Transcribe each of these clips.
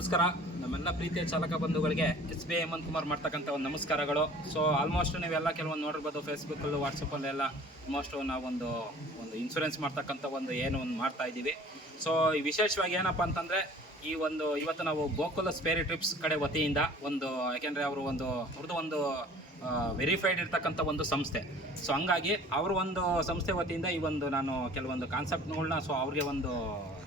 ನಮಸ್ಕಾರ. ನಮ್ಮೆಲ್ಲ ಪ್ರೀತಿಯ ಚಾಲಕ ಬಂಧುಗಳಿಗೆ SBI ಹೇಮಂತ್ ಕುಮಾರ್ ಮಾಡ್ತಕ್ಕಂಥ ಒಂದು ನಮಸ್ಕಾರಗಳು. ಸೊ ಆಲ್ಮೋಸ್ಟ್ ನೀವೆಲ್ಲ ಕೆಲವೊಂದು ನೋಡಿರ್ಬೋದು, ಫೇಸ್ಬುಕ್ಕಲ್ಲೂ ವಾಟ್ಸಪ್ಪಲ್ಲೆಲ್ಲ ಆಲ್ಮೋಸ್ಟ್ ನಾವೊಂದು ಇನ್ಶೂರೆನ್ಸ್ ಮಾಡ್ತಕ್ಕಂಥ ಒಂದು ಮಾಡ್ತಾ ಇದ್ದೀವಿ. ಸೊ ವಿಶೇಷವಾಗಿ ಏನಪ್ಪ ಅಂತಂದರೆ ಇವತ್ತು ನಾವು ಗೋಕುಲ ಸ್ಪೇರಿ ಟ್ರಿಪ್ಸ್ ಕಡೆ ವತಿಯಿಂದ ಯಾಕೆಂದರೆ ಅವ್ರದ್ದು ಒಂದು ವೆರಿಫೈಡ್ ಇರ್ತಕ್ಕಂಥ ಒಂದು ಸಂಸ್ಥೆ. ಸೊ ಹಂಗಾಗಿ ಅವ್ರ ಒಂದು ಸಂಸ್ಥೆ ವತಿಯಿಂದ ನಾನು ಕೆಲವೊಂದು ಕಾನ್ಸೆಪ್ಟ್ಗಳನ್ನ ಅವ್ರಿಗೆ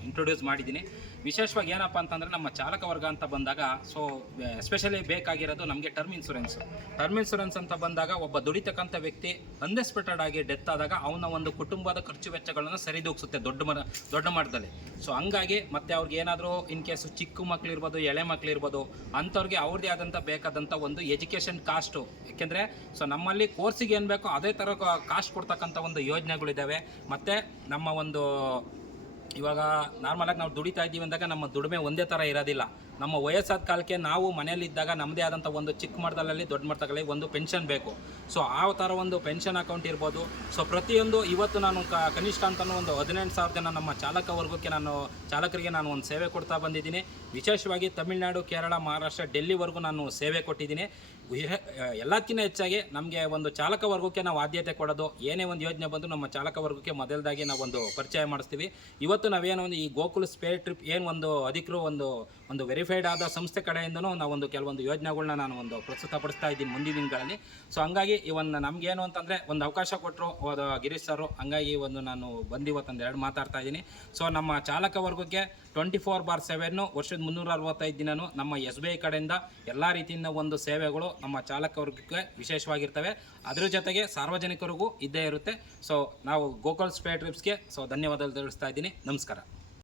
ಇಂಟ್ರೊಡ್ಯೂಸ್ ಮಾಡಿದ್ದೀನಿ. ವಿಶೇಷವಾಗಿ ಏನಪ್ಪ ಅಂತಂದರೆ ನಮ್ಮ ಚಾಲಕ ವರ್ಗ ಅಂತ ಬಂದಾಗ ಎಸ್ಪೆಷಲಿ ಬೇಕಾಗಿರೋದು ನಮಗೆ ಟರ್ಮ್ ಇನ್ಸೂರೆನ್ಸ್ ಅಂತ ಬಂದಾಗ ಒಬ್ಬ ದುಡಿತಕ್ಕಂಥ ವ್ಯಕ್ತಿ ಅನ್ಎಕ್ಸ್ಪೆಕ್ಟೆಡ್ ಆಗಿ ಡೆತ್ ಆದಾಗ ಅವನ ಒಂದು ಕುಟುಂಬದ ಖರ್ಚು ವೆಚ್ಚಗಳನ್ನು ಸರಿದೂಗಿಸುತ್ತೆ ದೊಡ್ಡ ಮಟ್ಟದಲ್ಲಿ. ಸೊ ಹಂಗಾಗಿ ಮತ್ತೆ ಅವ್ರಿಗೆ ಏನಾದರೂ ಇನ್ ಕೇಸು ಚಿಕ್ಕ ಮಕ್ಕಳಿರ್ಬೋದು, ಎಳೆ ಮಕ್ಕಳಿರ್ಬೋದು, ಅಂಥವ್ರಿಗೆ ಅವ್ರದ್ದೇ ಆದಂಥ ಬೇಕಾದಂಥ ಒಂದು ಎಜುಕೇಷನ್ ಕಾಸ್ಟು. ಯಾಕೆಂದರೆ ನಮ್ಮಲ್ಲಿ ಕೋರ್ಸಿಗೆ ಏನು ಬೇಕೋ ಅದೇ ಥರ ಕಾಸ್ಟ್ ಕೊಡ್ತಕ್ಕಂಥ ಒಂದು ಯೋಜನೆಗಳಿದ್ದಾವೆ. ಮತ್ತು ನಮ್ಮ ಇವಾಗ ನಾರ್ಮಲಾಗಿ ನಾವು ದುಡಿತಾ ಇದ್ದೀವಿ ಅಂದಾಗ ನಮ್ಮ ದುಡಿಮೆ ಒಂದೇ ಥರ ಇರೋದಿಲ್ಲ. ನಮ್ಮ ವಯಸ್ಸಾದ ಕಾಲಕ್ಕೆ ನಾವು ಮನೆಯಲ್ಲಿದ್ದಾಗ ನಮ್ಮದೇ ಆದಂಥ ಒಂದು ಚಿಕ್ಕ ಮಟ್ಟದಲ್ಲಿ ದೊಡ್ಡ ಮಟ್ಟದಲ್ಲಿ ಒಂದು ಪೆನ್ಷನ್ ಬೇಕು. ಸೊ ಆ ಥರ ಒಂದು ಪೆನ್ಷನ್ ಅಕೌಂಟ್ ಇರ್ಬೋದು. ಸೊ ಪ್ರತಿಯೊಂದು ಇವತ್ತು ನಾನು ಕನಿಷ್ಠ ಅಂತಲೂ 18,000 ಜನ ನಮ್ಮ ಚಾಲಕ ವರ್ಗಕ್ಕೆ ಚಾಲಕರಿಗೆ ಒಂದು ಸೇವೆ ಕೊಡ್ತಾ ಬಂದಿದ್ದೀನಿ. ವಿಶೇಷವಾಗಿ ತಮಿಳುನಾಡು, ಕೇರಳ, ಮಹಾರಾಷ್ಟ್ರ, ಡೆಲ್ಲಿವರೆಗೂ ನಾನು ಸೇವೆ ಕೊಟ್ಟಿದ್ದೀನಿ. ಎಲ್ಲಕ್ಕಿಂತ ಹೆಚ್ಚಾಗಿ ನಮಗೆ ಒಂದು ಚಾಲಕ ವರ್ಗಕ್ಕೆ ನಾವು ಆದ್ಯತೆ ಕೊಡೋದು. ಏನೇ ಒಂದು ಯೋಜನೆ ಬಂದು ನಮ್ಮ ಚಾಲಕ ವರ್ಗಕ್ಕೆ ಮೊದಲದಾಗಿ ನಾವು ಪರಿಚಯ ಮಾಡಿಸ್ತೀವಿ. ಇವತ್ತು ನಾವೇನೋ ಈ ಗೋಕುಲ್ ಸ್ಪೇರ್ ಟ್ರಿಪ್ ಅಧಿಕೃತ ಒಂದು ವೆರಿಫೈಡ್ ಆದ ಸಂಸ್ಥೆ ಕಡೆಯಿಂದನೂ ನಾವು ಕೆಲವೊಂದು ಯೋಜನೆಗಳನ್ನ ನಾನು ಪ್ರಸ್ತುತಪಡಿಸ್ತಾ ಇದ್ದೀನಿ ಮುಂದಿನ ದಿನಗಳಲ್ಲಿ. ಸೊ ಹಂಗಾಗಿ ನಮಗೇನು ಅಂತಂದರೆ ಒಂದು ಅವಕಾಶ ಕೊಟ್ಟರು ಗಿರೀಶ್ ಸರು. ಹಂಗಾಗಿ ನಾನು ಇವತ್ತು 2 ಮಾತಾಡ್ತಾ ಇದ್ದೀನಿ. ಸೊ ನಮ್ಮ ಚಾಲಕ ವರ್ಗಕ್ಕೆ 24/7 ವರ್ಷದ 365 ದಿನವೂ ನಮ್ಮ SBI ಕಡೆಯಿಂದ ಎಲ್ಲ ರೀತಿಯಿಂದ ಒಂದು ಸೇವೆಗಳು ನಮ್ಮ ಚಾಲಕ ವರ್ಗಕ್ಕೆ ವಿಶೇಷವಾಗಿರ್ತವೆ. ಅದ್ರ ಜೊತೆಗೆ ಸಾರ್ವಜನಿಕರಿಗೂ ಇದ್ದೇ ಇರುತ್ತೆ. ಸೊ ನಾವು ಗೋಕುಲ್ ಸ್ಪೇರ್ ಟ್ರಿಪ್ಸ್ಗೆ ಧನ್ಯವಾದ ತಿಳಿಸ್ತಾ ಇದ್ದೀನಿ. ನಮಸ್ಕಾರ.